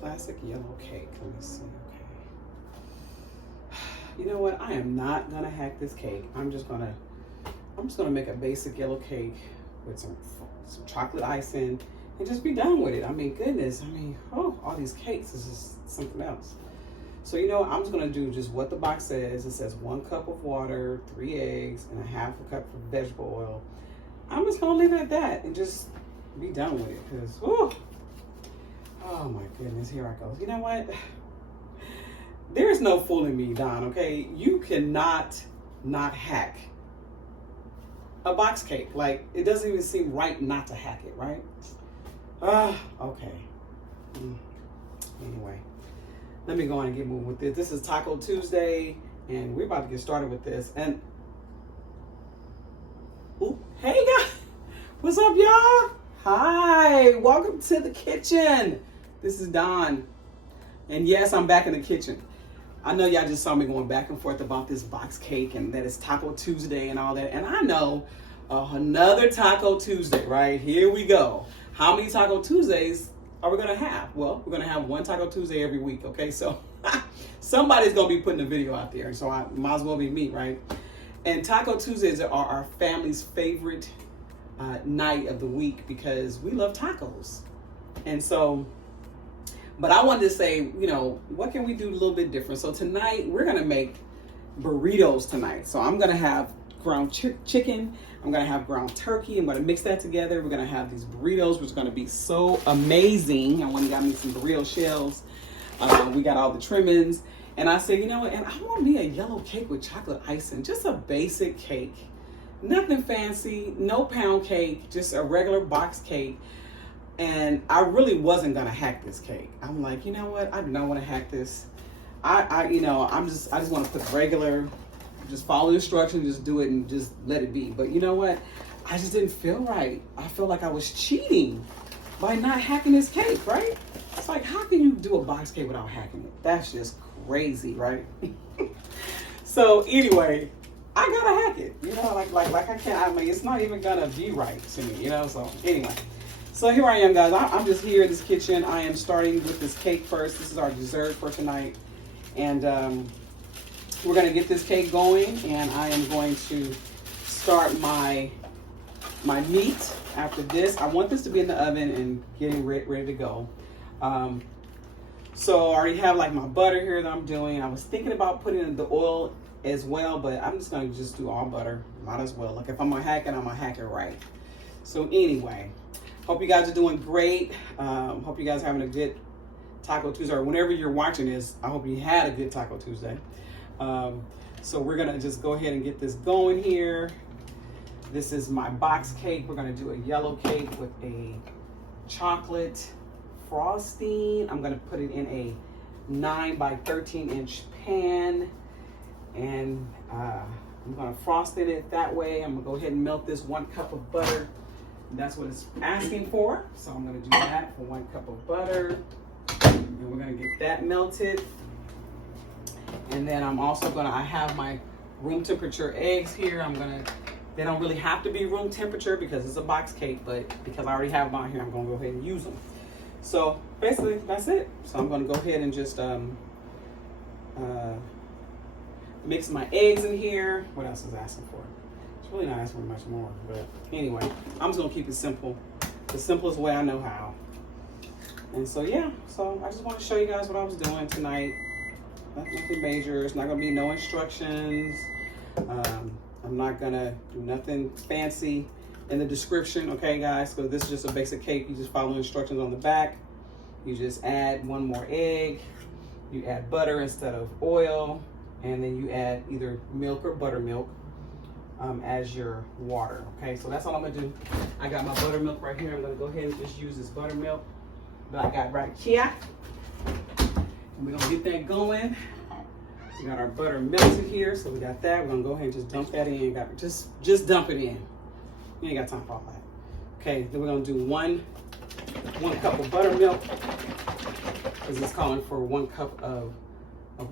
Classic yellow cake. Let me see. Okay. You know what? I am not gonna hack this cake. I'm just gonna make a basic yellow cake with some chocolate icing and just be done with it. I mean, goodness. I mean, oh, all these cakes is just something else. So you know, I'm just gonna do just what the box says. It says 1 cup of water, 3 eggs, and a half a cup of vegetable oil. I'm just gonna leave it at that and just be done with it, because oh my goodness, here I go. You know what? There's no fooling me, Don, okay? You cannot not hack a box cake. Like, it doesn't even seem right not to hack it, right? Okay. Anyway, let me go on and get moving with this. This is Taco Tuesday, and we're about to get started with this. And, hey guys, what's up, y'all? Hi, welcome to the kitchen. This is Don. And yes, I'm back in the kitchen. I know y'all just saw me going back and forth about this box cake and that it's Taco Tuesday and all that. And I know another Taco Tuesday, right? Here we go. How many Taco Tuesdays are we going to have? Well, we're going to have one Taco Tuesday every week, okay? So somebody's going to be putting a video out there. So I might as well be me, right? And Taco Tuesdays are our family's favorite night of the week because we love tacos. And so, but I wanted to say, you know, what can we do a little bit different? So tonight we're gonna make burritos tonight. So I'm gonna have ground chicken, I'm gonna have ground turkey, I'm gonna mix that together. We're gonna have these burritos, which is gonna be so amazing. I went and got me some burrito shells. We got all the trimmings. And I said, you know what, and I want me a yellow cake with chocolate icing, just a basic cake. Nothing fancy, no pound cake, just a regular box cake. And I really wasn't gonna hack this cake. I'm like, you know what? I do not want to hack this. I just want to put regular, just follow the instructions, just do it and just let it be. But you know what? I just didn't feel right. I felt like I was cheating by not hacking this cake, right? It's like, how can you do a box cake without hacking it? That's just crazy, right? So anyway, I gotta hack it. You know, like I can't. I mean, it's not even gonna be right to me. You know. So anyway. So here I am, guys. I'm just here in this kitchen. I am starting with this cake first. This is our dessert for tonight. And we're going to get this cake going. And I am going to start my meat after this. I want this to be in the oven and getting ready to go. So I already have like my butter here that I'm doing. I was thinking about putting in the oil as well, but I'm just going to just do all butter. Might as well. Like if I'm going to hack it, I'm going to hack it right. So anyway. Hope you guys are doing great. Hope you guys are having a good Taco Tuesday, or whenever you're watching this, I hope you had a good Taco Tuesday. So we're gonna just go ahead and get this going here. This is my box cake. We're gonna do a yellow cake with a chocolate frosting. I'm gonna put it in a 9 by 13 inch pan. And I'm gonna frost it that way. I'm gonna go ahead and melt this 1 cup of butter. That's what it's asking for. So I'm gonna do that for 1 cup of butter. And we're gonna get that melted. And then I'm also I have my room temperature eggs here. They don't really have to be room temperature because it's a box cake, but because I already have them on here, I'm gonna go ahead and use them. So basically that's it. So I'm gonna go ahead and just mix my eggs in here. What else is asking for? It's really not asking for much more, but anyway, I'm just gonna keep it simple, the simplest way I know how. And so yeah, so I just want to show you guys what I was doing tonight. Nothing major. It's not gonna be no instructions. I'm not gonna do nothing fancy in the description, okay, guys? So this is just a basic cake. You just follow instructions on the back. You just add 1 more egg. You add butter instead of oil, and then you add either milk or buttermilk. As your water, okay? So that's all I'm gonna do. I got my buttermilk right here. I'm gonna go ahead and just use this buttermilk that I got right here. And we're gonna get that going. We got our butter melted here, so we got that. We're gonna go ahead and just dump that in. Just dump it in. You ain't got time for all that. Okay, then we're gonna do one cup of buttermilk, because it's calling for 1 cup of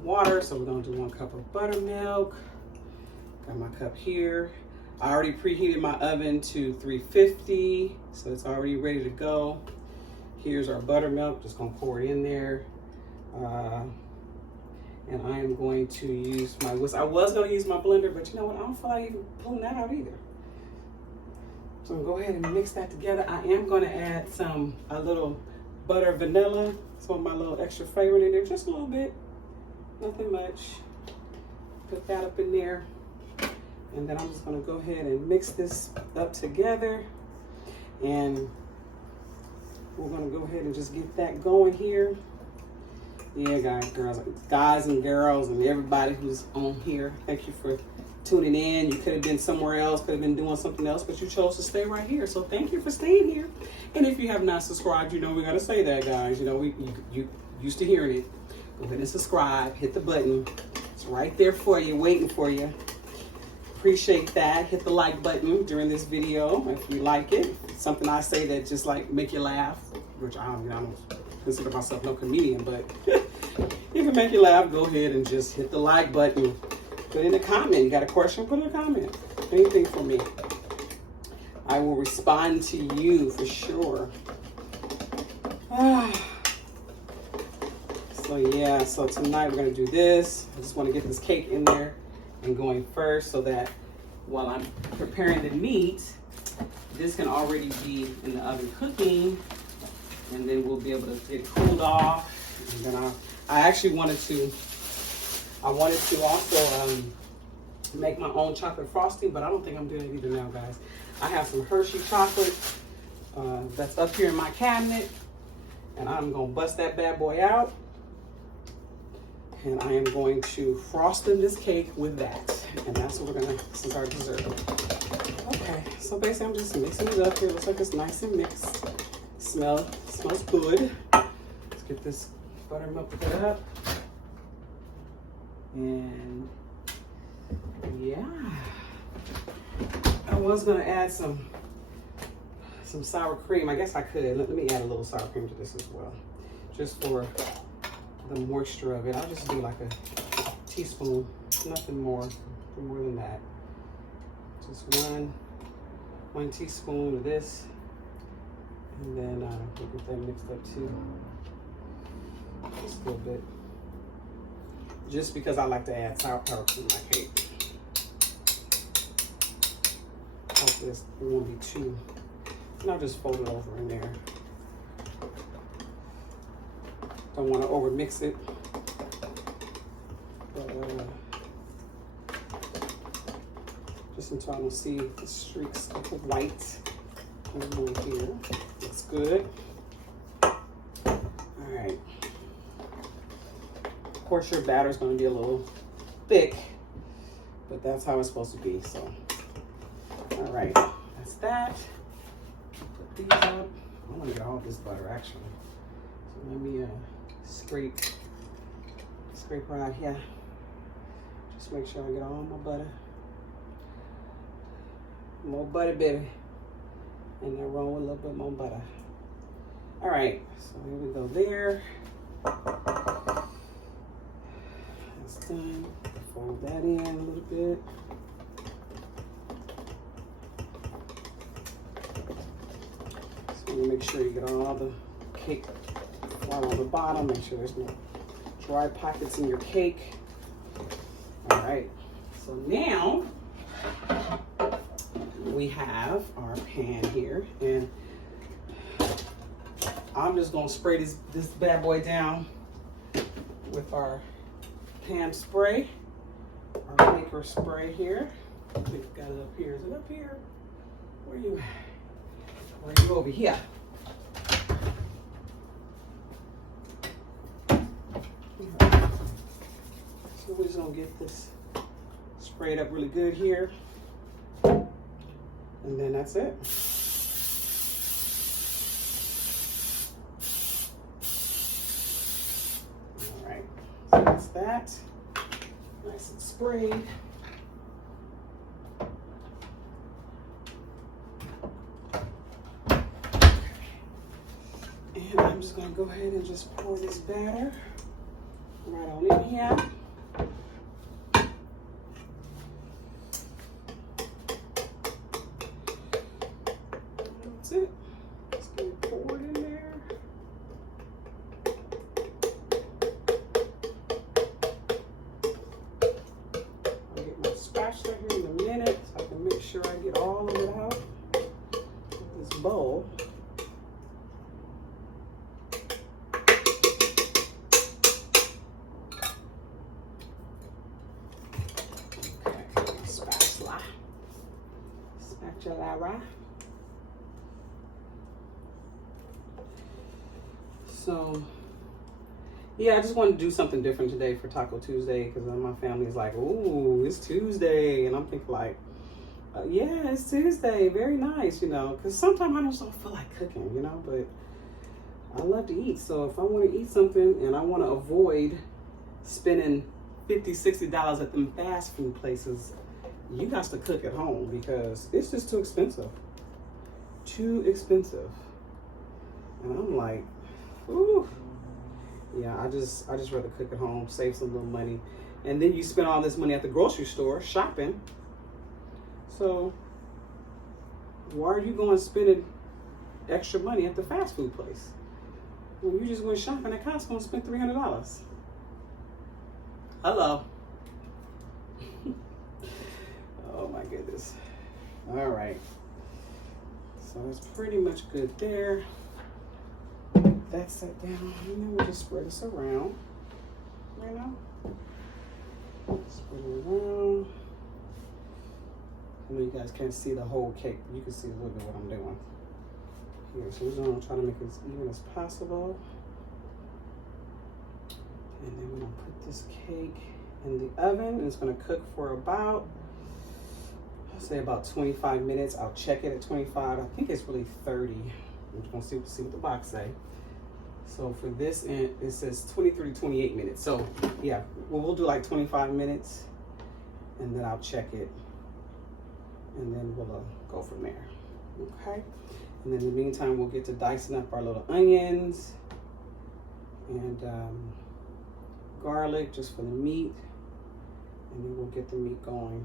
water. So we're gonna do 1 cup of buttermilk. Got my cup here. I already preheated my oven to 350, so it's already ready to go. Here's our buttermilk. Just gonna pour it in there. And I am going to use my whisk. I was gonna use my blender, but you know what? I don't feel like even pulling that out either. So I'm gonna go ahead and mix that together. I am gonna add a little butter vanilla, some of my little extra flavor in there, just a little bit, nothing much. Put that up in there. And then I'm just gonna go ahead and mix this up together. And we're gonna go ahead and just get that going here. Yeah, guys and girls and everybody who's on here, thank you for tuning in. You could have been somewhere else, could have been doing something else, but you chose to stay right here. So thank you for staying here. And if you have not subscribed, you know we gotta say that, guys. You know, you used to hearing it. Go ahead and subscribe, hit the button. It's right there for you, waiting for you. Appreciate that. Hit the like button during this video if you like it. It's something I say that just like make you laugh, which I don't consider myself no comedian, but if it make you laugh, go ahead and just hit the like button. Put in a comment. You got a question? Put in a comment. Anything for me. I will respond to you for sure. So yeah, so tonight we're gonna do this. I just want to get this cake in there and going first so that while I'm preparing the meat, this can already be in the oven cooking, and then we'll be able to get cooled off. And then I actually wanted to also make my own chocolate frosting, but I don't think I'm doing it either now, guys. I have some Hershey chocolate that's up here in my cabinet, and I'm gonna bust that bad boy out. And I am going to frost in this cake with that. And that's what this is our dessert. Okay, so basically I'm just mixing it up here. Looks like it's nice and mixed. Smells good. Let's get this buttermilk put up. And yeah. I was gonna add some sour cream. I guess I could. Let me add a little sour cream to this as well. Just for the moisture of it. I'll just do like a teaspoon, nothing more than that. Just one teaspoon of this, and then we'll get that mixed up too. Just a little bit, just because I like to add sour powder to my cake. Hope this won't be too. And I'll just fold it over in there. Don't want to over mix it, but just until I don't see the streaks of the white over here. Looks good. All right. Of course, your batter is going to be a little thick, but that's how it's supposed to be. So, all right, that's that. Put these up. I want to get all this butter actually. So let me scrape right here. Just make sure I get all my butter. More butter, baby. And then roll with a little bit more butter. All right, so here we go there. That's done. Fold that in a little bit. So you make sure you get all the cake while on the bottom. Make sure there's no dry pockets in your cake. All right, so now we have our pan here, and I'm just gonna spray this bad boy down with our pan spray, our maker spray here. We've got it up here. Is it up here? Where you at? Where you over here? So we're just gonna get this sprayed up really good here. And then that's it. All right, so that's that. Nice and sprayed. And I'm just gonna go ahead and just pour this batter right on in here. That's it. Just get it poured in there. So, yeah, I just wanted to do something different today for Taco Tuesday because my family is like, "Ooh, it's Tuesday," and I'm thinking like, "Yeah, it's Tuesday. Very nice," you know. Because sometimes I just don't feel like cooking, you know. But I love to eat, so if I want to eat something and I want to avoid spending $50, $60 at them fast food places, you got to cook at home because it's just too expensive. Too expensive. And I'm like, ooh. Yeah, I just rather cook at home, save some little money. And then you spend all this money at the grocery store shopping. So why are you going spending extra money at the fast food place when you just went shopping at Costco and spent $300? Hello. Oh my goodness. All right. So it's pretty much good there. That's set down, and then we'll just spread this around. You know? Spread it around. I know you guys can't see the whole cake, but you can see a little bit what I'm doing. Here, so we're gonna try to make it as even as possible. And then we're gonna put this cake in the oven, and it's gonna cook for about, I'll say about 25 minutes. I'll check it at 25. I think it's really 30. I'm just gonna see what the box say. So for this end, it says 23 to 28 minutes. So yeah, well, we'll do like 25 minutes, and then I'll check it, and then we'll go from there. Okay. And then in the meantime, we'll get to dicing up our little onions and garlic just for the meat, and then we'll get the meat going.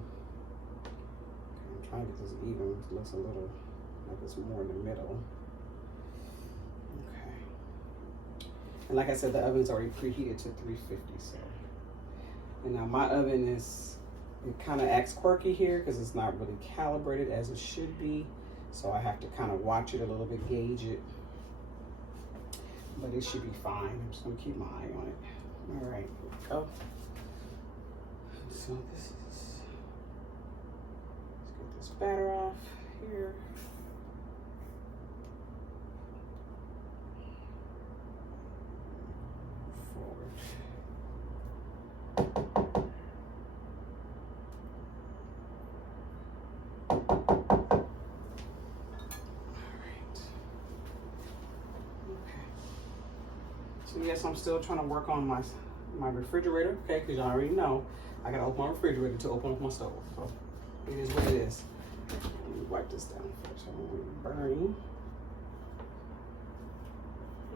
Okay, I'm trying to get this even. It looks a little like it's more in the middle. Okay. And like I said, the oven's already preheated to 350. So, and now my oven is, it kind of acts quirky here because it's not really calibrated as it should be. So I have to kind of watch it a little bit, gauge it. But it should be fine. I'm just gonna keep my eye on it. All right, here we go. So this is, let's get this batter off here. Forward. So yes, I'm still trying to work on my refrigerator, okay? Because y'all already know I gotta open my refrigerator to open up my stove. So it is what it is. Let me wipe this down first. I don't want it burning.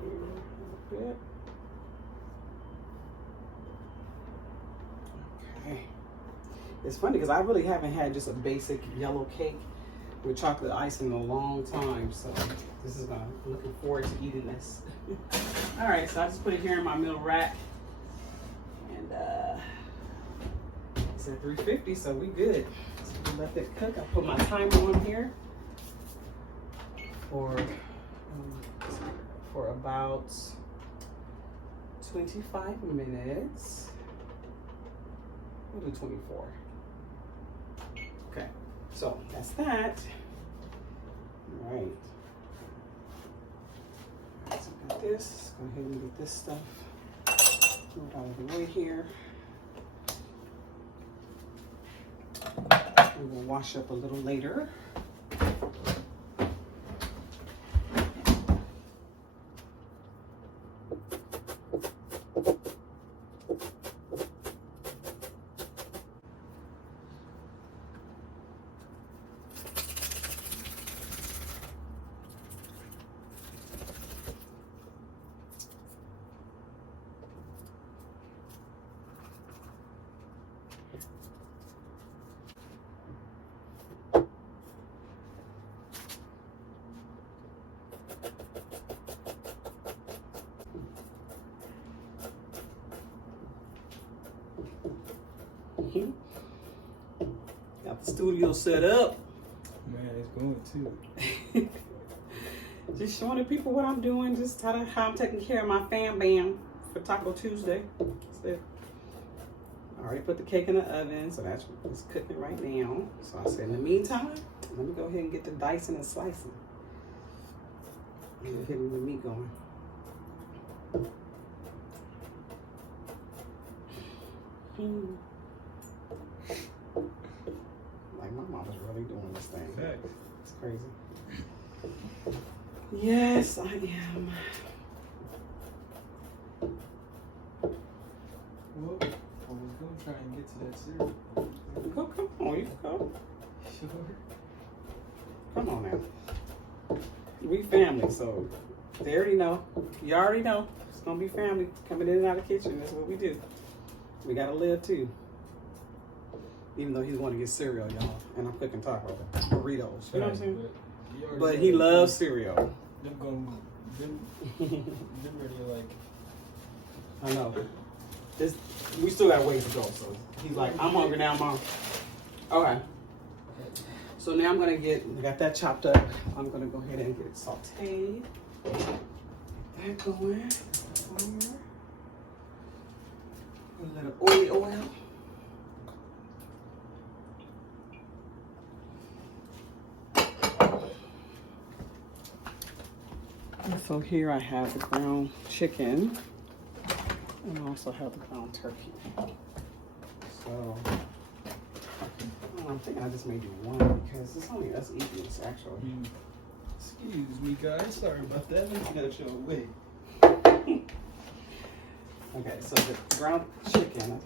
Here a little bit. Okay. It's funny because I really haven't had just a basic yellow cake with chocolate icing in a long time. So this is I'm looking forward to eating this. All right, so I just put it here in my middle rack, and it's at 350, so we good. So we let that cook. I put my timer on here for about 25 minutes. We'll do 24. Okay, so that's that. All right. So got this. Go ahead and get this stuff moved out of the way here. We will wash up a little later. Got the studio set up. Man, it's going too. Just showing the people what I'm doing, just how I'm taking care of my fam bam for Taco Tuesday. That's it. I already put the cake in the oven, so that's it's cooking right now. So I said, in the meantime, let me go ahead and get the dicing and slicing. And getting the meat going. Like my mom is really doing this thing. Okay. It's crazy. Yes, I am. Well, I was gonna try and get to that cereal. Go, come on, you can go. Sure. Come on now. We family, so they already know. You already know. It's gonna be family coming in and out of the kitchen. That's what we do. We gotta live too. Even though he's going to get cereal, y'all, and I'm cooking taco burritos. You know what I'm saying? But he loves cereal. Them ready like. I know. We still got ways to go. So he's like, I'm hungry now, Mom. Okay. So now I got that chopped up. I'm gonna go ahead and get it sauteed. That going. A little oil. So here I have the ground chicken and I also have the ground turkey. So I'm thinking I just may do one because it's only us eating this actually. Excuse me, guys. Sorry about that. Let me get your way. Okay, so the ground chicken. I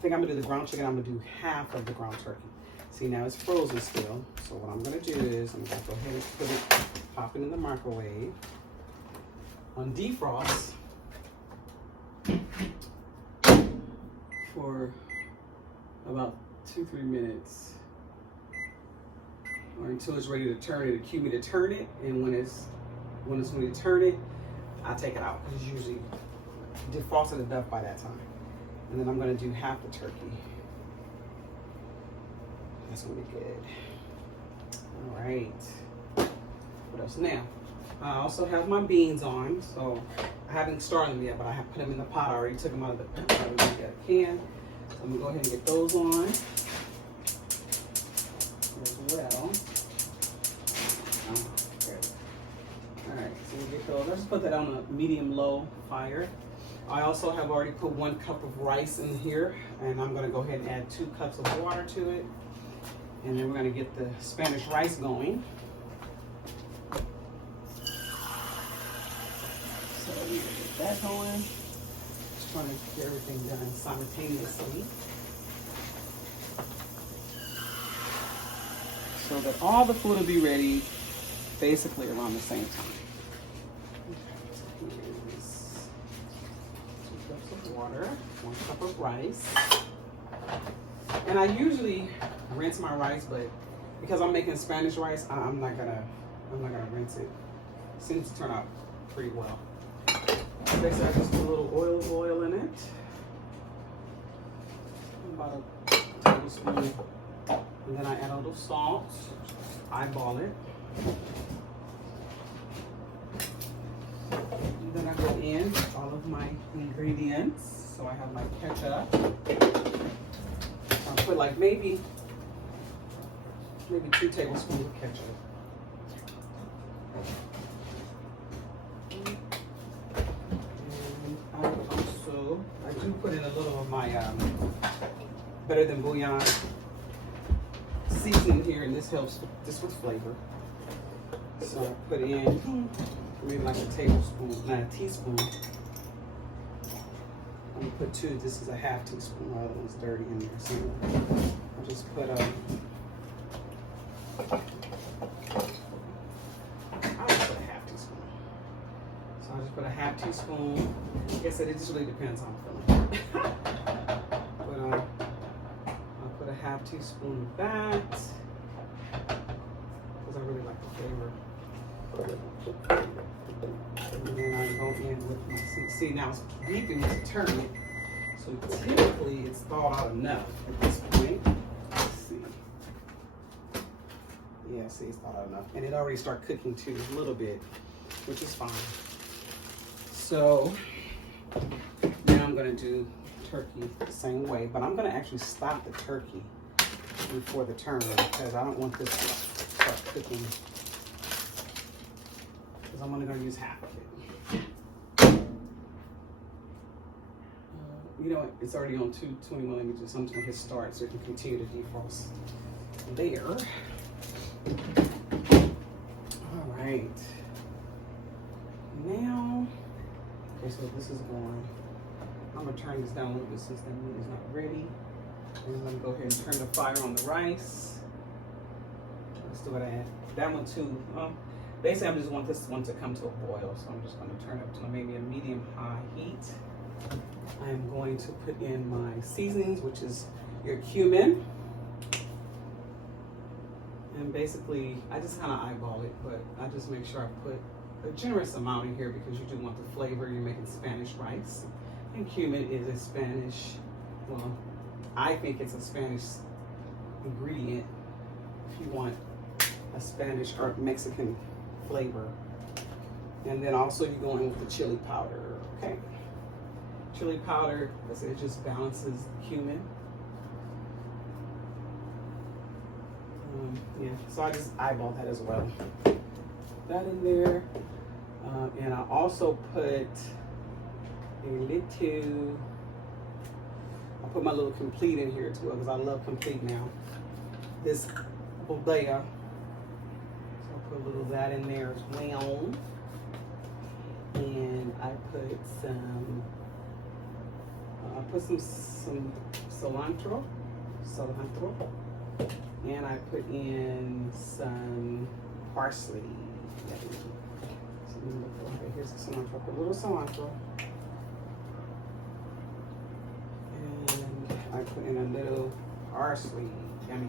think I'm gonna do the ground chicken. I'm gonna do half of the ground turkey. See, now it's frozen still. So what I'm gonna do is I'm gonna go ahead and put it, pop it in the microwave on defrost for about 2-3 minutes, or until it's ready to turn it. Cue me to turn it, and when it's ready to turn it, I take it out because it's usually defrosted enough by that time. And then I'm gonna do half the turkey. That's gonna be good. All right. What else now? I also have my beans on, so I haven't started them yet, but I have put them in the pot. I already took them out of the can. So I'm gonna go ahead and get those on as well. All right, so we get those. Let's put that on a medium-low fire. I also have already put 1 cup of rice in here, and I'm gonna go ahead and add 2 cups of water to it. And then we're gonna get the Spanish rice going. So we get that going. Just trying to get everything done simultaneously, so that all the food will be ready basically around the same time. Here's 2 cups of water, 1 cup of rice. And I usually rinse my rice, but because I'm making Spanish rice, I'm not gonna rinse it. It seems to turn out pretty well. Basically, I just put a little olive oil in it, about a tablespoon, and then I add a little salt. Eyeball it. And then I go in with all of my ingredients. So I have my ketchup. I'll put like maybe 2 tablespoons of ketchup. And I do put in a little of my Better Than Bouillon seasoning here, and this helps with flavor. So I put in maybe like a tablespoon, not a teaspoon. I'm gonna put 2. This is a half teaspoon. The other one's dirty in there. So I'll just put I'll just put a half teaspoon. So I'll just put a half teaspoon. Like I said, it just really depends on feeling. But I'll put a half teaspoon of that because I really like the flavor. And then I go in with my see now it's beeping to turn it. So typically it's thawed out enough at this point. Let's see. Yeah, see, it's thawed out enough. And it already started cooking too a little bit, which is fine. So now I'm gonna do turkey the same way, but I'm gonna actually stop the turkey before the turn because I don't want this to start cooking. because I'm only going to use half of it. You know what? It's already on 221. Let me just, I'm just going to hit start so it can continue to defrost there. All right. Now, okay, so this is going. I'm going to turn this down a little bit since that meat is not ready. And I'm going to go ahead and turn the fire on the rice. Let's do what I add. That one too. Basically, I just want this one to come to a boil, so I'm just going to turn it up to maybe a medium-high heat. I am going to put in my seasonings, which is your cumin. And basically, I just kind of eyeball it, but I just make sure I put a generous amount in here because you do want the flavor. You're making Spanish rice. And cumin is a Spanish, well, I think it's a Spanish ingredient if you want a Spanish or Mexican flavor. And then also you go in with the chili powder, okay? Chili powder, it just balances the cumin. Yeah, so I just eyeball that as well. That in there. And I also put a little, I put my little complete in here too because I love complete now. This bodega. So I put a little of that in there as well. And I put some some cilantro. And I put in some parsley. So here's the cilantro. Put a little cilantro. And I put in a little parsley. Yummy.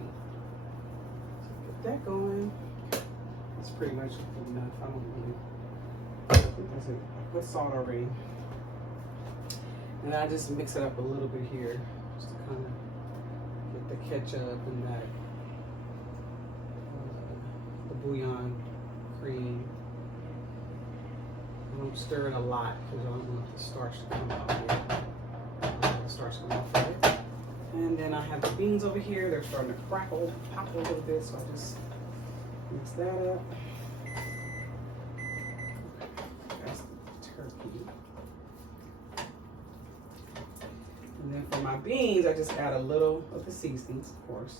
So get that going. That's pretty much good enough. I think that's it. I put salt already. And I just mix it up a little bit here, just to kind of get the ketchup and that, the bouillon cream. I don't stir it a lot because I don't want the starch to come out here. The starch come off of it. And then I have the beans over here. They're starting to crackle, pop a little bit, so I just mix that up. That's the turkey. And then for my beans, I just add a little of the seasonings, of course.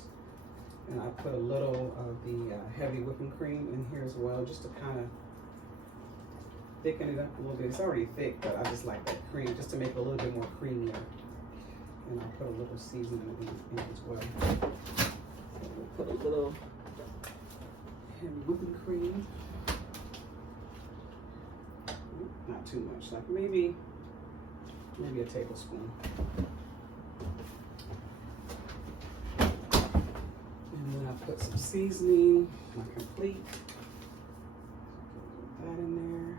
And I put a little of the heavy whipping cream in here as well, just to kind of thicken it up a little bit. It's already thick, but I just like that cream, just to make it a little bit more creamier. And I'll put a little seasoning in as well. So we'll put a little heavy whipping cream. Not too much, like maybe a tablespoon. And then I put some seasoning, my complete. Put that in there.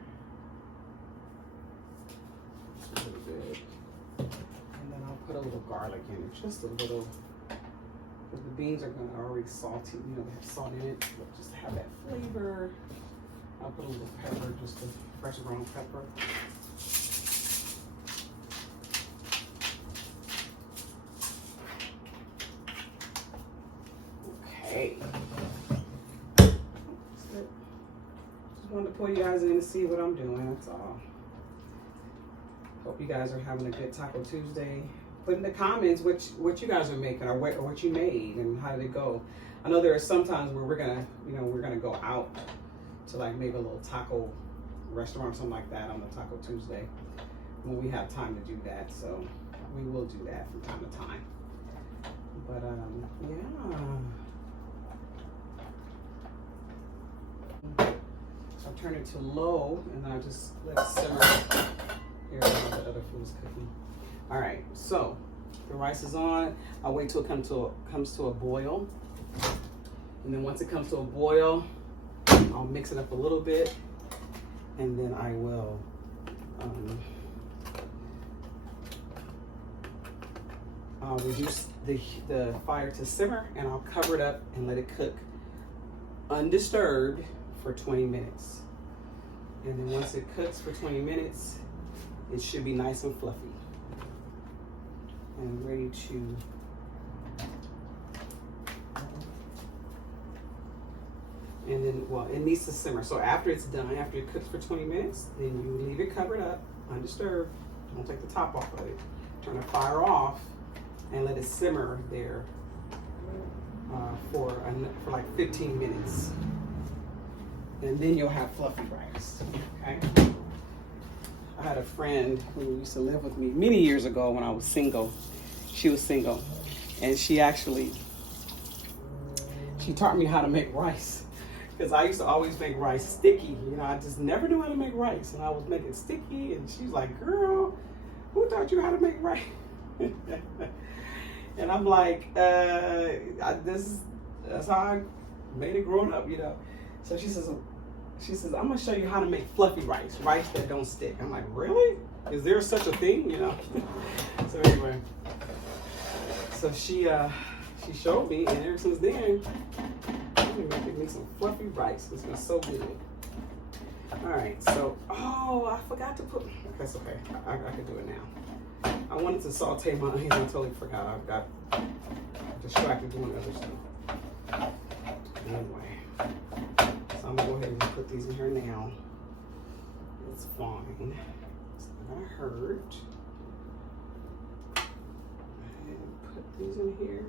Just a little bit. And then I'll put a little garlic in it, just a little. Because the beans are already salty, you know, they have salt in it, but just to have that flavor. I'll put a little pepper, just a fresh ground pepper. Okay. That's it. Just wanted to pull you guys in to see what I'm doing, that's all. Hope you guys are having a good Taco Tuesday. Put in the comments what you guys are making or what you made and how did it go. I know there are some times where we're gonna go out to like maybe a little taco restaurant or something like that on the Taco Tuesday when we have time to do that. So we will do that from time to time. But yeah. I'll turn it to low and I'll just let it simmer here while the other food is cooking. All right, so the rice is on. I'll wait till it comes to a boil. And then once it comes to a boil, I'll mix it up a little bit, and then I will I'll reduce the fire to simmer, and I'll cover it up and let it cook undisturbed for 20 minutes. And then once it cooks for 20 minutes, it should be nice and fluffy and ready to And then, well, it needs to simmer. So after it's done, after it cooks for 20 minutes, then you leave it covered up, undisturbed. Don't take the top off of it. Turn the fire off and let it simmer there for like 15 minutes. And then you'll have fluffy rice, okay? I had a friend who used to live with me many years ago when I was single. She was single, and she taught me how to make rice. Because I used to always make rice sticky. You know, I just never knew how to make rice. And I was making sticky, and she's like, girl, who taught you how to make rice? And I'm like, that's how I made it growing up, you know. So she says, I'm gonna show you how to make fluffy rice that don't stick. I'm like, really? Is there such a thing, you know? So anyway, so she showed me, and ever since then, I've been making me some fluffy rice. It's been so good. All right, so, oh, I forgot to put, that's okay, I can do it now. I wanted to saute my onions, I totally forgot. I got distracted doing other stuff. Anyway, so I'm gonna go ahead and put these in here now. It's fine. It's not gonna hurt. And put these in here.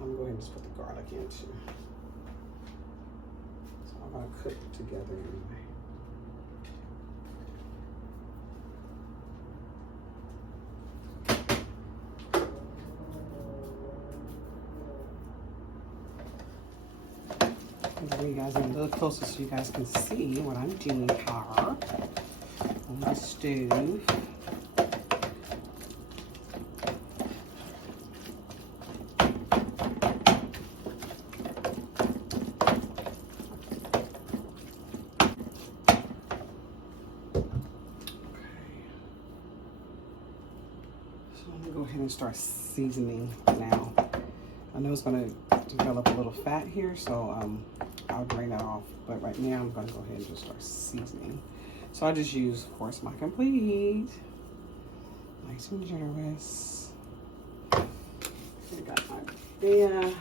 I'm going to go ahead and just put the garlic in too. So I'm going to cook it together anyway. I'm going to bring you guys in a little closer so you guys can see what I'm doing here on the stove. And start seasoning now. I know it's going to develop a little fat here, so I'll drain that off. But right now I'm going to go ahead and just start seasoning. So I just use Horse My Complete. Nice and generous. I got my there.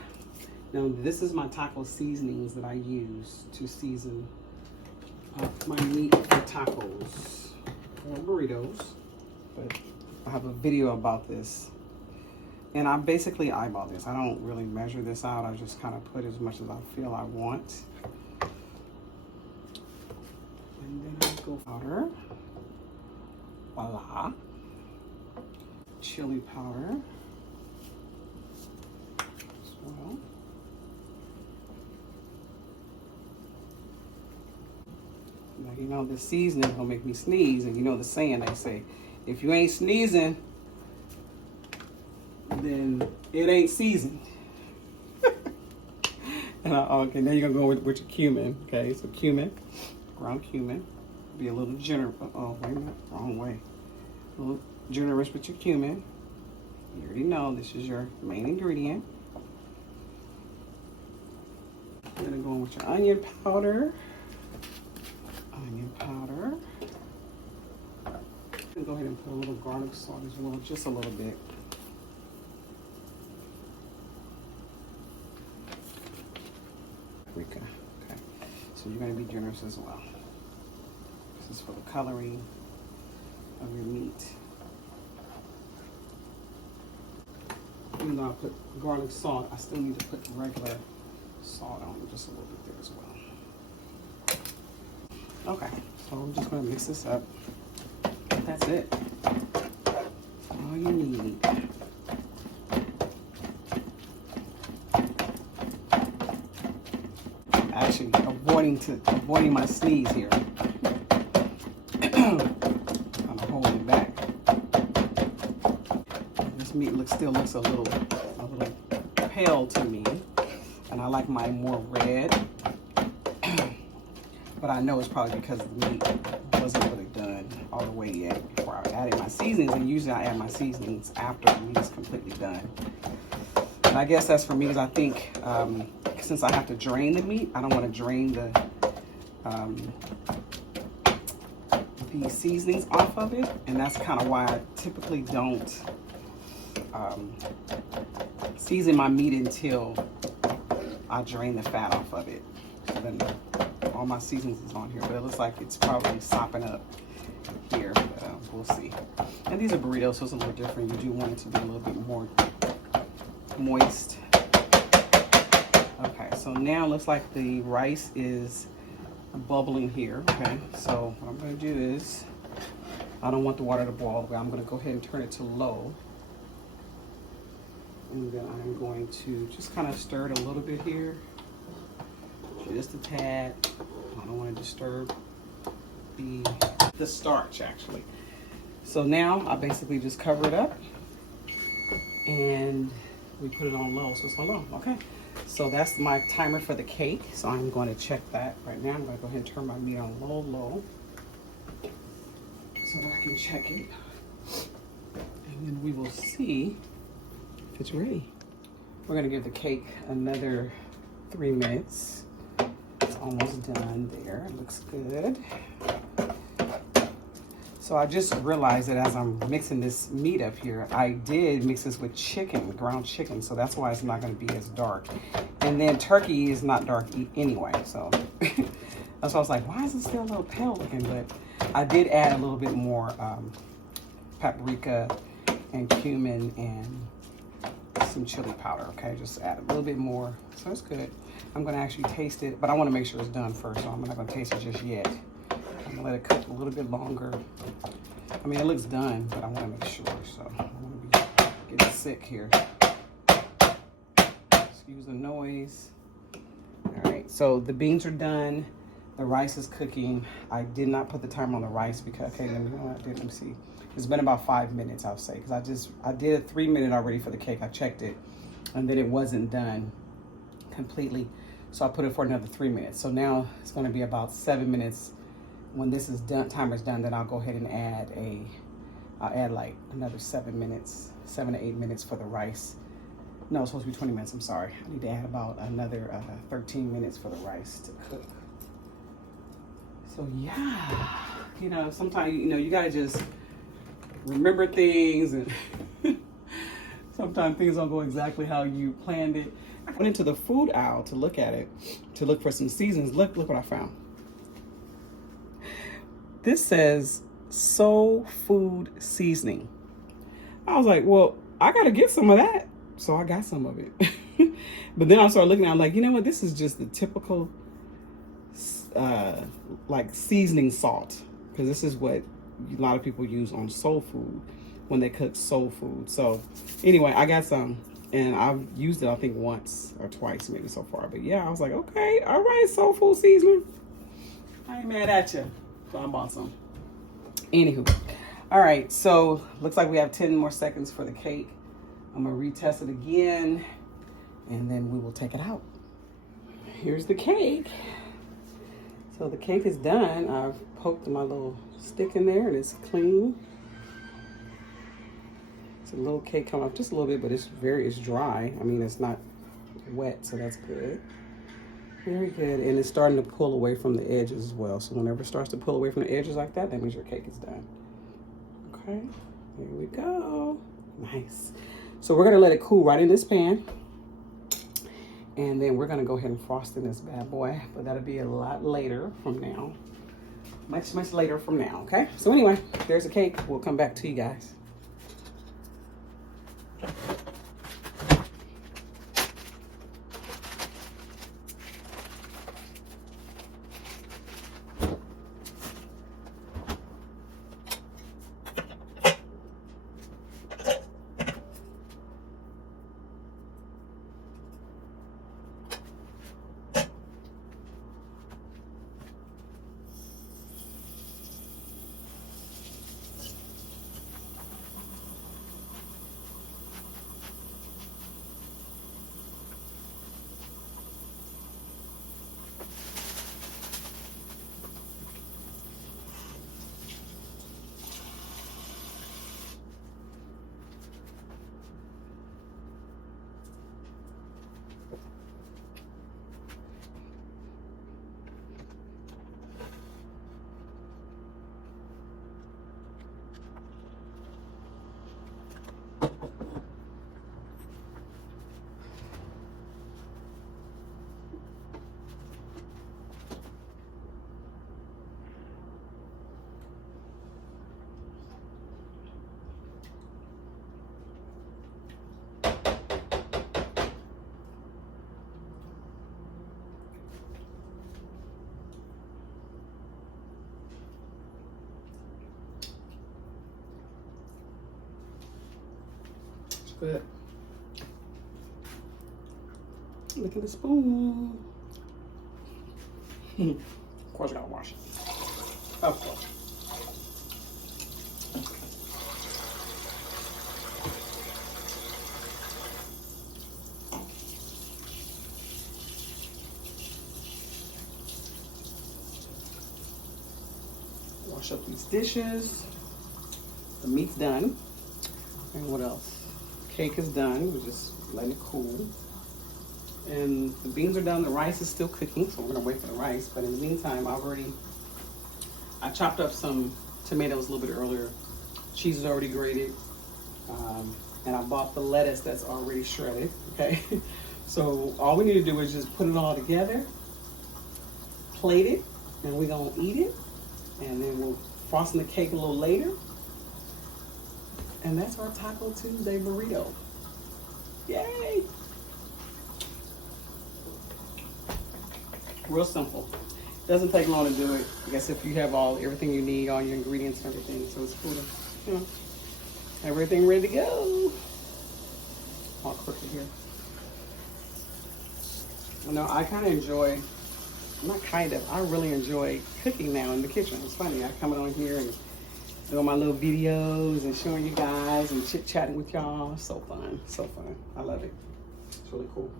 Now this is my taco seasonings that I use to season my meat for tacos or burritos. But I have a video about this, and I basically eyeball this. I don't really measure this out. I just kind of put as much as I feel I want. And then I go powder. Voila. Chili powder as well. Now, you know, the seasoning is gonna make me sneeze, and you know the saying they say, if you ain't sneezing, then it ain't seasoned. And okay, now you're gonna go with your cumin. Okay, so cumin, ground cumin. Be a little generous. Oh, wait a minute, wrong way. A little generous with your cumin. You already know this is your main ingredient. You're gonna go in with your onion powder. Onion powder. And go ahead and put a little garlic salt as well, just a little bit. Paprika. Okay. So you're going to be generous as well. This is for the coloring of your meat. Even though I put garlic salt, I still need to put regular salt on it, just a little bit there as well. Okay, so I'm just going to mix this up. That's it. All you need. Actually, avoiding my sneeze here. I'm holding it back. This meat still looks a little pale to me, and I like mine more red. But I know it's probably because the meat wasn't really done all the way yet before I added my seasonings, and usually I add my seasonings after the meat is completely done. And I guess that's for me because I think since I have to drain the meat, I don't want to drain the seasonings off of it, and that's kind of why I typically don't season my meat until I drain the fat off of it. So then all my seasonings is on here, but it looks like it's probably sopping up here, but we'll see. And these are burritos, so it's a little different. You do want it to be a little bit more moist. Okay, so now it looks like the rice is bubbling here. Okay, so what I'm going to do is, I don't want the water to boil all the way. I'm going to go ahead and turn it to low. And then I'm going to just kind of stir it a little bit here. Just a tad. I don't want to disturb the starch actually. So now I basically just cover it up and we put it on low, so it's on low. Okay, so that's my timer for the cake. So I'm going to check that right now. I'm going to go ahead and turn my meat on low so that I can check it, and then we will see if it's ready. We're going to give the cake another 3 minutes. It's almost done there. It looks good. So I just realized that as I'm mixing this meat up here, I did mix this with chicken, ground chicken, so that's why it's not going to be as dark. And then turkey is not dark anyway, so that's why I was like, why is it still a little pale looking? But I did add a little bit more paprika and cumin and some chili powder. Okay, just add a little bit more, so it's good. I'm going to actually taste it, but I want to make sure it's done first, so I'm not going to taste it just yet. I'm gonna let it cook a little bit longer. I mean, it looks done, but I want to make sure. So I want to be getting sick here. Excuse the noise. All right, so the beans are done. The rice is cooking. I did not put the timer on the rice because, okay, let me see. It's been about 5 minutes, I'll say, because I did a 3 minute already for the cake. I checked it, and then it wasn't done completely, so I put it for another 3 minutes. So now it's going to be about 7 minutes. When this is done, timer's done, then I'll go ahead and I'll add like another 7 minutes, 7 to 8 minutes for the rice. No, it's supposed to be 20 minutes, I'm sorry. I need to add about another 13 minutes for the rice to cook. So yeah, you know, sometimes, you know, you gotta just remember things, and sometimes things don't go exactly how you planned it. I went into the food aisle to look at it, to look for some seasonings. Look what I found. This says soul food seasoning. I was like, well, I got to get some of that. So I got some of it. But then I started looking at it, I'm like, you know what? This is just the typical like seasoning salt. Because this is what a lot of people use on soul food when they cook soul food. So anyway, I got some. And I've used it, I think, once or twice maybe so far. But yeah, I was like, okay, all right, soul food seasoning. I ain't mad at you. So I bought some. Anywho, all right, so looks like we have 10 more seconds for the cake. I'm gonna retest it again, and then we will take it out. Here's the cake. So the cake is done. I've poked my little stick in there, and it's clean. It's a little cake coming off just a little bit, but it's dry. I mean, it's not wet, so that's good. Very good, and it's starting to pull away from the edges as well. So whenever it starts to pull away from the edges like that, that means your cake is done. Okay, here we go. Nice. So we're gonna let it cool right in this pan, and then we're gonna go ahead and frost in this bad boy, but that'll be a lot later from now. Much later from now, okay? So anyway, there's the cake. We'll come back to you guys. Spit. Look at the spoon. Of course, I gotta wash it. Of course. Wash up these dishes. The meat's done. And what else? Cake is done. We're just letting it cool. And the beans are done. The rice is still cooking, so we're gonna wait for the rice. But in the meantime, I chopped up some tomatoes a little bit earlier. Cheese is already grated. And I bought the lettuce that's already shredded, okay? So all we need to do is just put it all together, plate it, and we're gonna eat it. And then we'll frost the cake a little later. And that's our Taco Tuesday burrito. Yay! Real simple. Doesn't take long to do it. I guess if you have everything you need, all your ingredients and everything, so it's cool to, you know, everything ready to go. All crooked here. You know, I kind of enjoy, I really enjoy cooking now in the kitchen. It's funny, I come on here and doing my little videos and showing you guys and chit-chatting with y'all. So fun, so fun. I love it. It's really cool.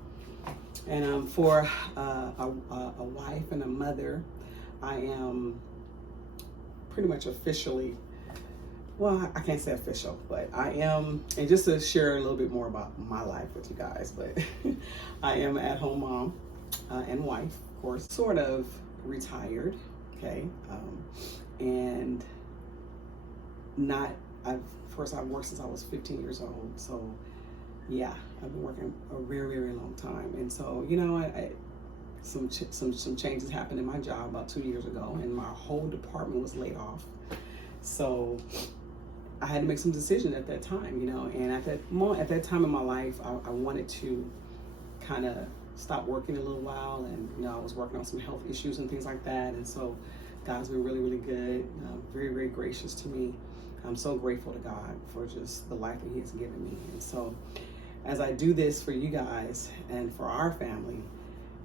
And for a wife and a mother, I am pretty much officially, well, I can't say official, but I am, and just to share a little bit more about my life with you guys, but I am an at-home mom and wife, of course, sort of retired, okay, and of course, I've worked since I was 15 years old, so yeah, I've been working a very, very long time. And so, you know, some changes happened in my job about 2 years ago, and my whole department was laid off. So I had to make some decisions at that time, you know, and at that time in my life, I wanted to kind of stop working a little while, and, you know, I was working on some health issues and things like that. And so God's been really, really good, very, very gracious to me. I'm so grateful to God for just the life that He has given me. And so as I do this for you guys and for our family,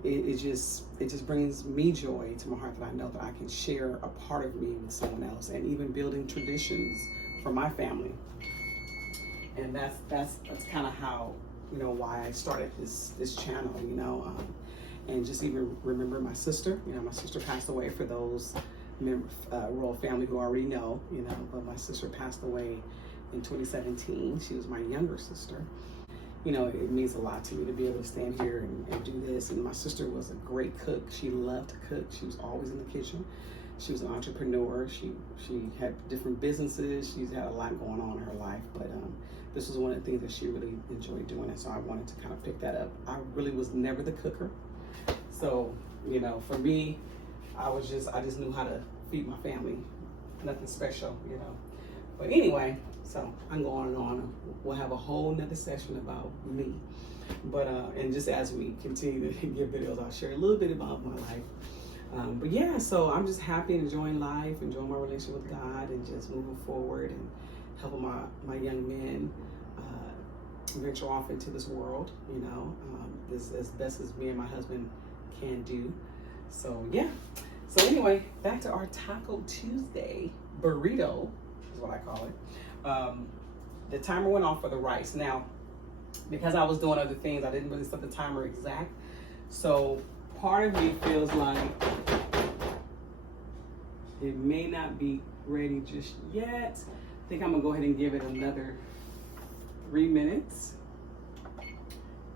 it just brings me joy to my heart that I know that I can share a part of me with someone else, and even building traditions for my family. And that's kind of how, you know, why I started this channel, you know, and just even remember my sister. You know, my sister passed away, for those royal family who already know, you know, but my sister passed away in 2017. She was my younger sister. You know, it means a lot to me to be able to stand here and do this. And my sister was a great cook. She loved to cook. She was always in the kitchen. She was an entrepreneur. She had different businesses. She's had a lot going on in her life, but this was one of the things that she really enjoyed doing, and so I wanted to kind of pick that up. I really was never the cooker. So, you know, for me, I just knew how to feed my family. Nothing special, you know. But anyway, so I'm going on. We'll have a whole nother session about me. But, and just as we continue to give videos, I'll share a little bit about my life. But yeah, so I'm just happy and enjoying life, enjoying my relationship with God, and just moving forward and helping my young men venture off into this world, you know, as best as me and my husband can do. So yeah. So anyway, back to our Taco Tuesday burrito, is what I call it. The timer went off for the rice. Now, because I was doing other things, I didn't really set the timer exact. So part of me feels like it may not be ready just yet. I think I'm gonna go ahead and give it another 3 minutes.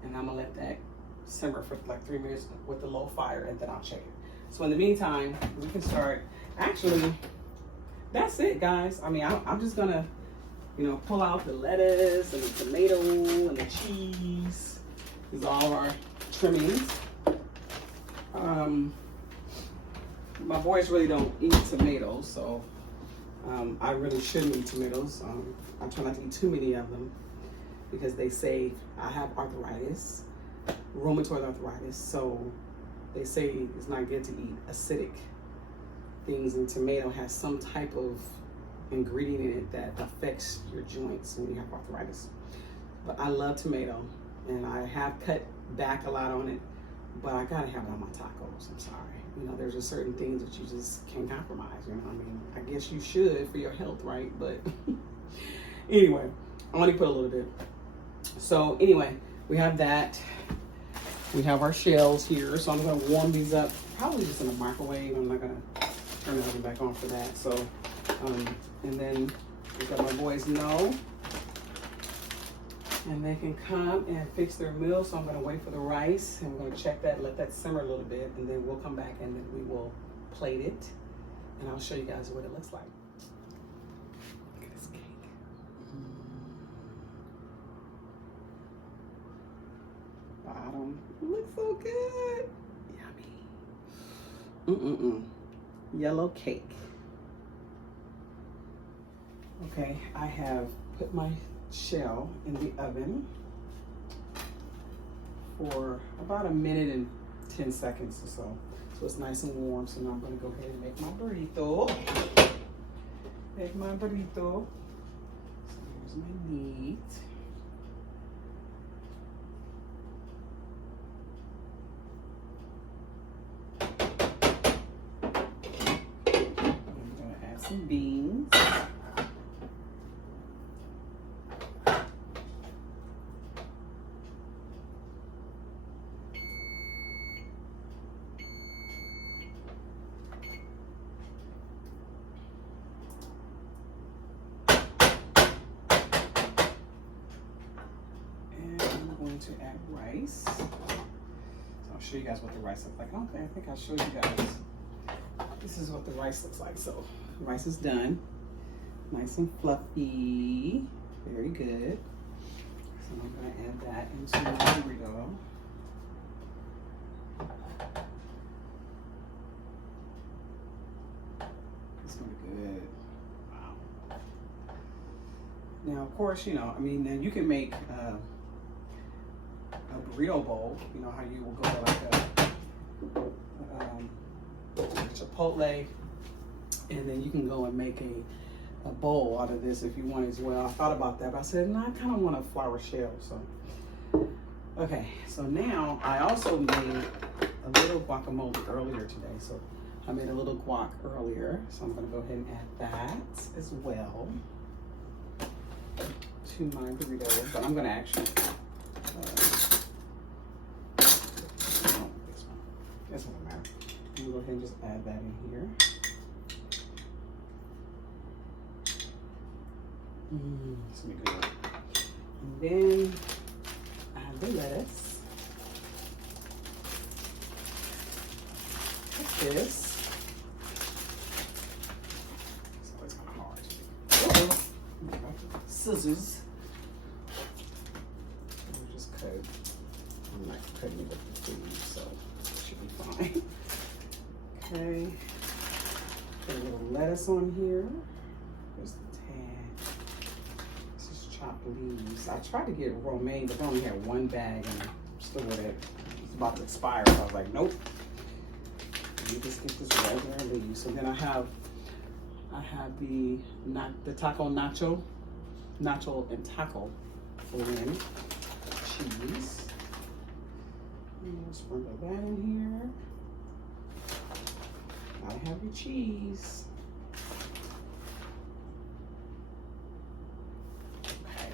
And I'm gonna let that simmer for like 3 minutes with the low fire, and then I'll check it. So in the meantime, we can start. Actually, that's it, guys. I mean, I'm just gonna, you know, pull out the lettuce and the tomato and the cheese. These are all of our trimmings. My boys really don't eat tomatoes, so I really shouldn't eat tomatoes. I try not to eat too many of them because they say I have arthritis, rheumatoid arthritis, so they say it's not good to eat acidic things, and tomato has some type of ingredient in it that affects your joints when you have arthritis. But I love tomato, and I have cut back a lot on it, but I gotta have it on my tacos. I'm sorry. You know, there's just certain things that you just can't compromise. You know, I mean, I guess you should for your health, right? But anyway, I only put a little bit. So anyway, we have that. We have our shells here, so I'm gonna warm these up, probably just in the microwave. I'm not gonna turn the oven back on for that. So, and then we got my boys know, and they can come and fix their meal. So I'm gonna wait for the rice, and we're gonna check that, let that simmer a little bit, and then we'll come back and then we will plate it, and I'll show you guys what it looks like. Look at this cake. Bottom looks so good. Yummy. Yellow cake. Okay, I have put my shell in the oven for about 1 minute and 10 seconds or so. So it's nice and warm. So now I'm gonna go ahead and make my burrito. So here's my meat. I'm gonna add some beans. To add rice. So I'll show you guys what the rice looks like. Okay, I think I'll show you guys. This is what the rice looks like. So the rice is done. Nice and fluffy. Very good. So I'm going to add that into my burrito. It's going to be good. Wow. Now, of course, you know, I mean, now you can make a burrito bowl, you know how you will go to like a Chipotle, and then you can go and make a bowl out of this if you want as well. I thought about that, but I said, no, I kind of want a flour shell. So, okay, so now I also made a little guacamole earlier today. So I made a little guac earlier, so I'm gonna go ahead and add that as well to my burrito, but I'm gonna actually, this doesn't matter. I'm gonna go ahead and just add that in here. It's gonna be good. And then I have the lettuce. Like this. It's always kind of hard. Scissors. We'll just cut. I'm not cutting it with the food, so it should be fine. Okay. Put a little lettuce on here. There's the tag. This is chopped leaves. I tried to get romaine, but I only had one bag and I'm still with it. It's about to expire, so I was like, nope. Let me just get this regular leaves. So then I have the taco nacho and taco blend cheese. And we'll sprinkle that in here. Gotta have your cheese. Okay.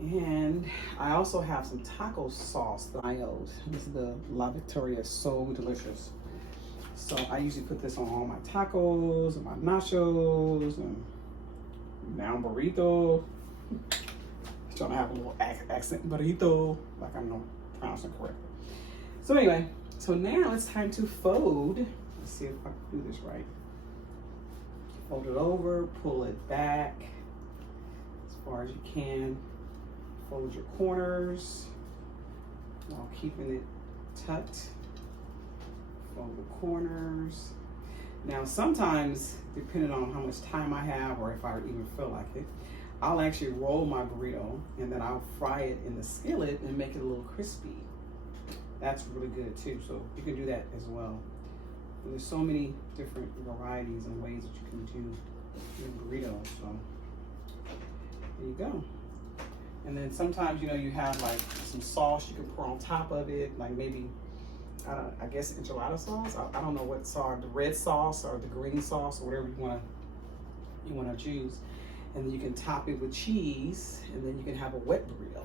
And I also have some taco sauce that I owed. This is the La Victoria, so delicious. So I usually put this on all my tacos and my nachos and now burrito. Trying to have a little accent burrito, like I'm not pronouncing correctly. So anyway, so now it's time to fold. Let's see if I can do this right. Fold it over, pull it back as far as you can. Fold your corners while keeping it tucked. Fold the corners. Now sometimes, depending on how much time I have or if I even feel like it, I'll actually roll my burrito and then I'll fry it in the skillet and make it a little crispy. That's really good too, so you can do that as well. And there's so many different varieties and ways that you can do your burrito, so there you go. And then sometimes, you know, you have like some sauce you can pour on top of it, like maybe, I guess enchilada sauce. I don't know what sauce, the red sauce or the green sauce or whatever you wanna choose. And then you can top it with cheese, and then you can have a wet burrito.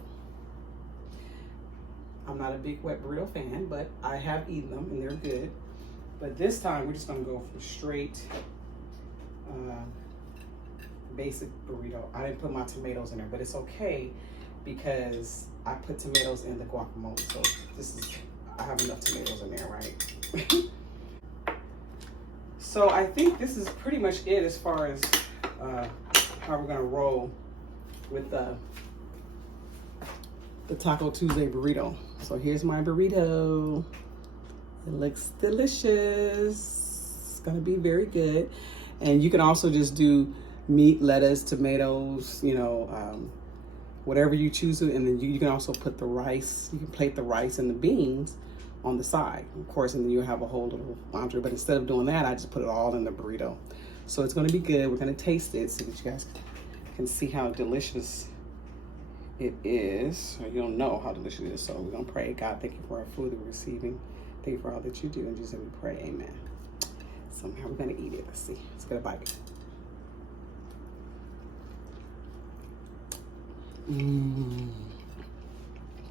I'm not a big wet burrito fan, but I have eaten them and they're good. But this time we're just gonna go for straight basic burrito. I didn't put my tomatoes in there, but it's okay because I put tomatoes in the guacamole. So I have enough tomatoes in there, right? So I think this is pretty much it as far as how we're gonna roll with the Taco Tuesday burrito. So here's my burrito. It looks delicious. It's gonna be very good. And you can also just do meat, lettuce, tomatoes, you know, whatever you choose to. And then you can also put the rice, you can plate the rice and the beans on the side, of course, and then you have a whole little entree. But instead of doing that, I just put it all in the burrito. So it's gonna be good. We're gonna taste it so that you guys can see how delicious it is. Or you don't know how delicious it is. So we're gonna pray. God, thank you for our food that we're receiving. Thank you for all that you do. And just let me pray, amen. So now we're gonna eat it. Let's see. Let's get a bite.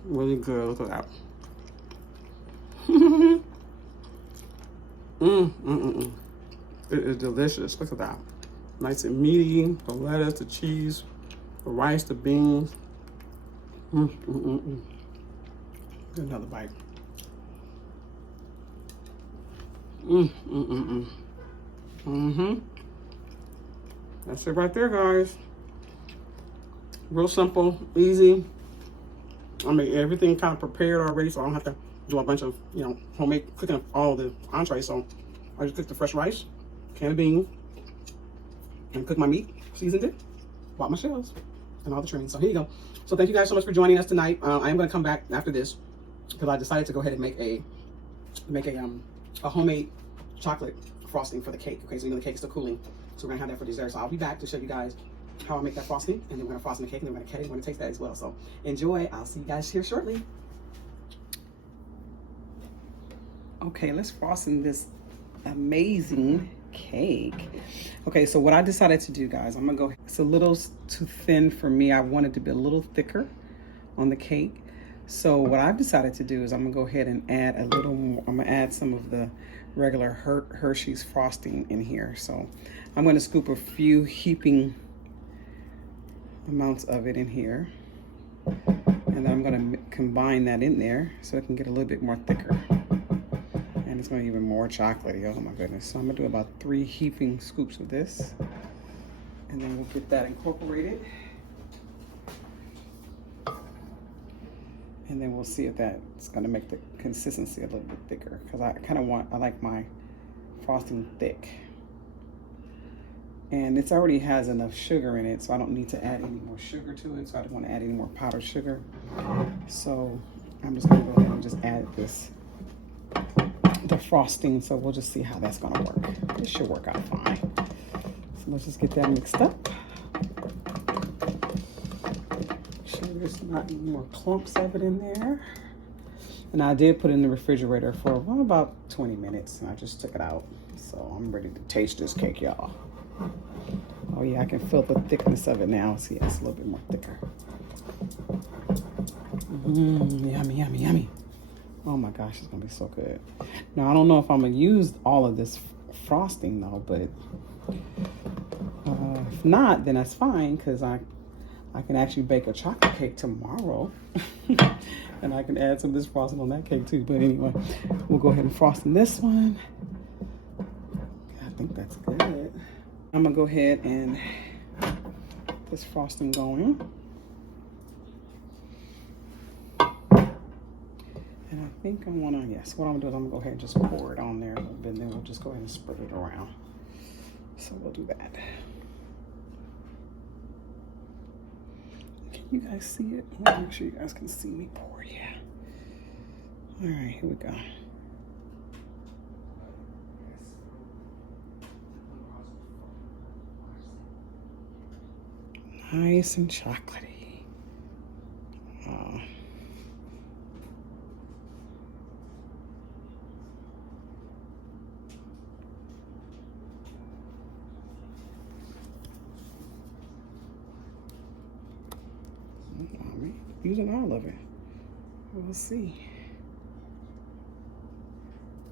Really good. Look at that. It is delicious. Look at that. Nice and meaty. The lettuce, the cheese, the rice, the beans. Get another bite. That's it right there, guys. Real simple, easy. I mean, everything kind of prepared already, so I don't have to do a bunch of, you know, homemade cooking of all the entrees. So I just cooked the fresh rice, can of beans, and cooked my meat, seasoned it, bought my shells, and all the trimmings. So here you go. So thank you guys so much for joining us tonight. I am going to come back after this because I decided to go ahead and make a homemade chocolate frosting for the cake. Okay, so you know the cake is still cooling, so we're gonna have that for dessert. So I'll be back to show you guys how I make that frosting, and then we're gonna frost the cake, and then we're gonna cut it. We're gonna taste that as well. So enjoy. I'll see you guys here shortly. Okay, let's frost in this amazing cake. Okay, so what I decided to do, guys, I'm gonna go. It's a little too thin for me. I want it to be a little thicker on the cake. So what I've decided to do is I'm gonna go ahead and add a little more. I'm gonna add some of the regular Hershey's frosting in here. So I'm gonna scoop a few heaping amounts of it in here. And then I'm gonna combine that in there so it can get a little bit more thicker. And it's gonna be even more chocolatey, oh my goodness. So I'm gonna do about 3 heaping scoops of this. And then we'll get that incorporated. And then we'll see if that's gonna make the consistency a little bit thicker, because I like my frosting thick. And it already has enough sugar in it, so I don't need to add any more sugar to it. So I don't want to add any more powdered sugar. So I'm just gonna go ahead and just add the frosting. So we'll just see how that's gonna work. It should work out fine. So let's just get that mixed up. There's not any more clumps of it in there. And I did put it in the refrigerator for about 20 minutes, and I just took it out. So I'm ready to taste this cake, y'all. Oh yeah, I can feel the thickness of it now. See, it's a little bit more thicker. Yummy, yummy, yummy. Oh my gosh, it's gonna be so good. Now, I don't know if I'm gonna use all of this frosting though, but if not, then that's fine, because I can actually bake a chocolate cake tomorrow. And I can add some of this frosting on that cake too. But anyway, we'll go ahead and frost in this one. I think that's good. I'm gonna go ahead and get this frosting going. And I think I wanna, yes, what I'm gonna do is I'm gonna go ahead and just pour it on there a little bit, and then we'll just go ahead and spread it around. So we'll do that. You guys see it? I want to make sure you guys can see me pour. Yeah. All right, here we go. Nice and chocolatey. using all of it. We'll see.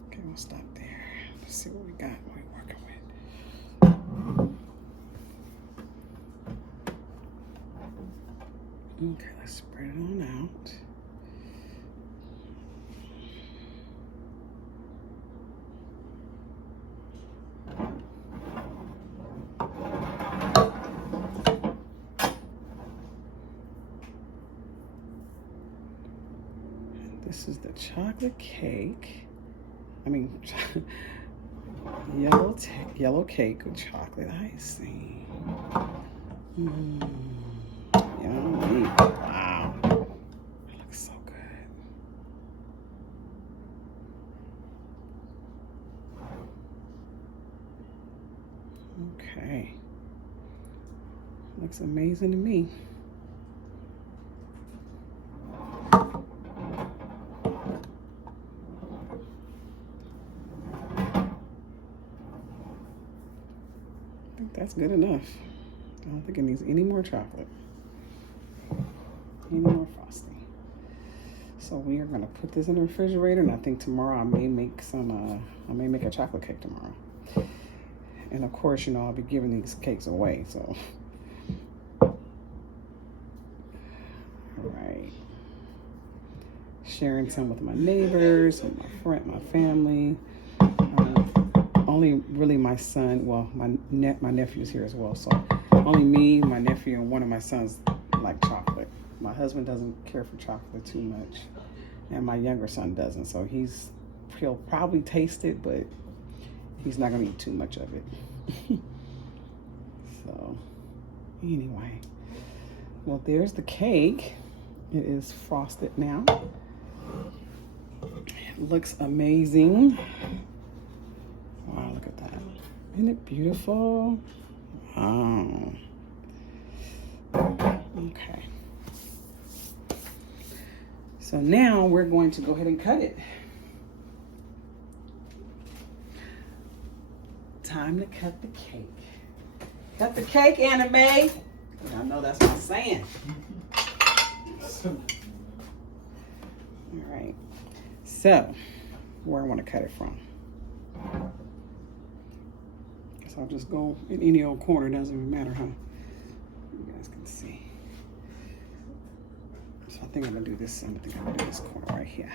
Okay, we'll stop there. Let's see what we got, what we're working with. Okay, let's spread it on out. This is the chocolate cake. I mean, yellow cake with chocolate icing. Yummy. Wow. It looks so good. Okay. Looks amazing to me. I think that's good enough. I don't think it needs any more chocolate. Any more frosting. So we are gonna put this in the refrigerator, and I think tomorrow I may make a chocolate cake tomorrow. And of course, you know, I'll be giving these cakes away, so. All right. Sharing some with my neighbors, and my family. Only really my son, well, my nephew's here as well, so only me, my nephew, and one of my sons like chocolate. My husband doesn't care for chocolate too much, and my younger son doesn't, so he'll probably taste it, but he's not gonna eat too much of it. So anyway, well, there's the cake. It is frosted now. It looks amazing. Wow, look at that. Isn't it beautiful? Wow. Okay. So now we're going to go ahead and cut it. Time to cut the cake. Cut the cake, Anime. I know that's my saying. All right. So, where I want to cut it from. So I'll just go in any old corner, doesn't even matter, huh? You guys can see. So I think I'm gonna do this. I'm gonna do this corner right here.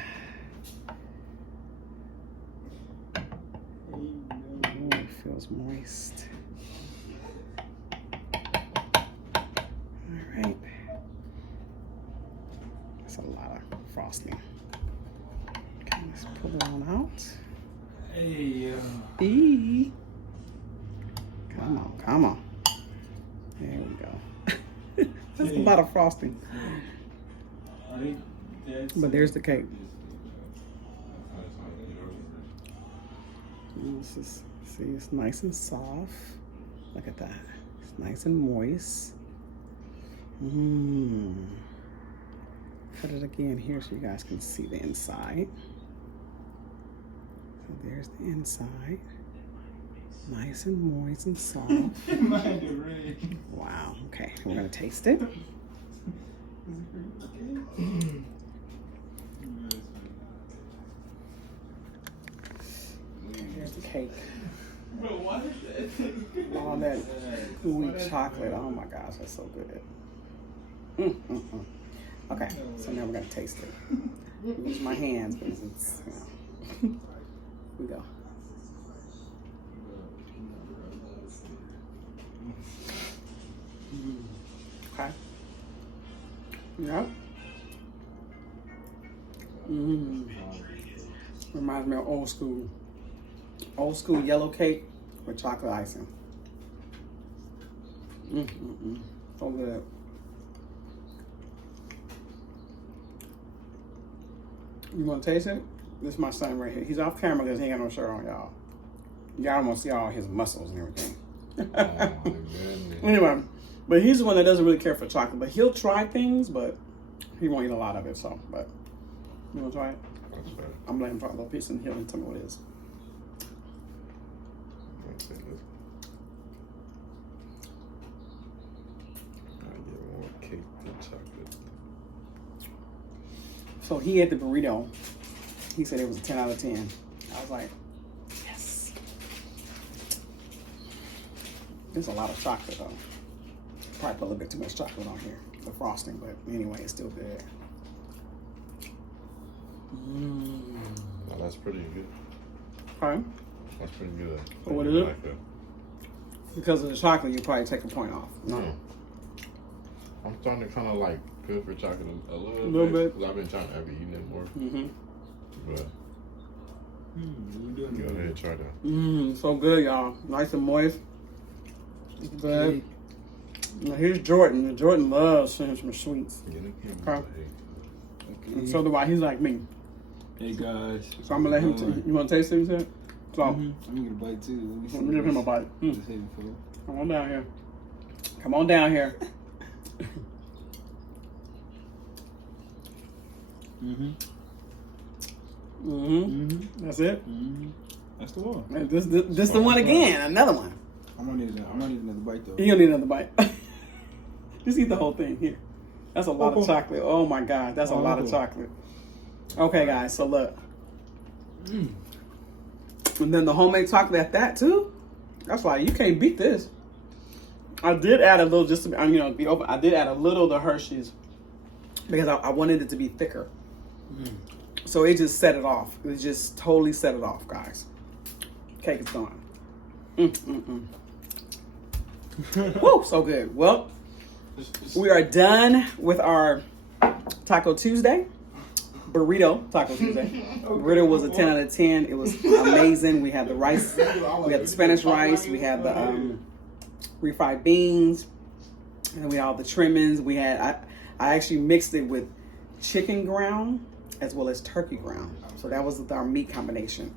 Oh, it feels moist. All right. That's a lot of frosting. Okay, let's pull it on out. Hey, Come on. There we go. That's a lot of frosting. But there's the cake. See, it's nice and soft. Look at that. It's nice and moist. Cut it again here so you guys can see the inside. So there's the inside. Nice and moist and soft. Wow. Okay, we're gonna taste it. Here's the cake. All that gooey chocolate. Oh my gosh, that's so good. Okay, so now we're gonna taste it. Use my hands because it's, you know. Here we go. Okay. Yep. Reminds me of old school yellow cake with chocolate icing. So good. You want to taste it? This is my son right here. He's off camera because he ain't got no shirt on, y'all. Y'all don't want to see all his muscles and everything. Anyway, but he's the one that doesn't really care for chocolate, but he'll try things, but he won't eat a lot of it. So, but you want to try it? I'm letting him try a little piece and he'll tell me what it is. I get more cake than chocolate. So he ate the burrito. He said it was a 10 out of 10. I was like, yes. There's a lot of chocolate though. Probably put a little bit too much chocolate on here, the frosting, but anyway, it's still good. Oh, that's pretty good. Okay. That's pretty good. Oh, what is it? Because of the chocolate, you probably take a point off. No. I'm starting to kind of like good for chocolate a little bit. Because I've been trying to eat it more. Mm-hmm. But go ahead and try that. So good, y'all. Nice and moist. It's good. Now here's Jordan. Jordan loves some sweets. Okay. And so do I. He's like me. Hey guys. So I'm gonna let him. You want to taste it? So I'm gonna get a bite too. Let me give him a bite. Just hit it for Come on down here. Come on down here. That's it. That's the one. And this the one again. Another one. I'm gonna need another bite though. You don't need another bite. Just eat the whole thing here. That's a lot of chocolate. Oh my God, that's a lot of chocolate. Okay, guys. So look. And then the homemade chocolate at that too. That's why you can't beat this. I did add a little, just to, be open. I did add a little of the Hershey's because I wanted it to be thicker. So it just set it off. It just totally set it off, guys. Cake is gone. Woo, so good. Well, we are done with our Taco Tuesday. Burrito Taco Tuesday. Burrito was a 10 out of 10. It was amazing. We had the rice, we had the Spanish rice, we had the refried beans, and we had all the trimmings. We had I actually mixed it with chicken ground as well as turkey ground. So that was our meat combination.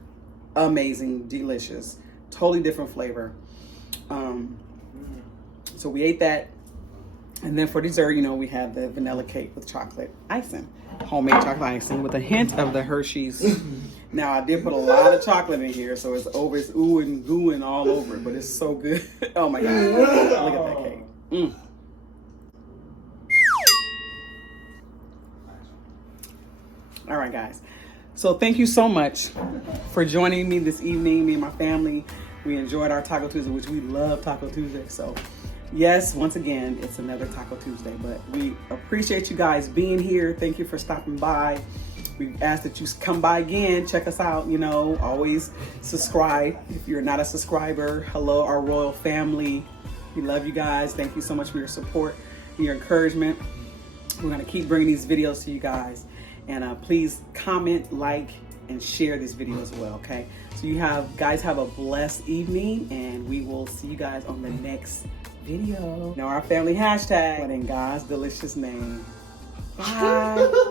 Amazing, delicious, totally different flavor. So we ate that. And then for dessert, we had the vanilla cake with chocolate icing. Homemade chocolate icing with a hint of the Hershey's. Now, I did put a lot of chocolate in here, so it's ooh and gooing all over it, but it's so good. Oh my God. Look at that cake. All right, guys. So thank you so much for joining me this evening, me and my family. We enjoyed our Taco Tuesday, which we love Taco Tuesday. So yes, once again, it's another Taco Tuesday, but we appreciate you guys being here. Thank you for stopping by. We ask that you come by again, check us out, always subscribe. If you're not a subscriber, hello, our royal family. We love you guys. Thank you so much for your support and your encouragement. We're gonna keep bringing these videos to you guys. And please comment, like, and share this video as well, okay? So guys have a blessed evening, and we will see you guys on the next video. Now our family hashtag, but in God's delicious name. Bye.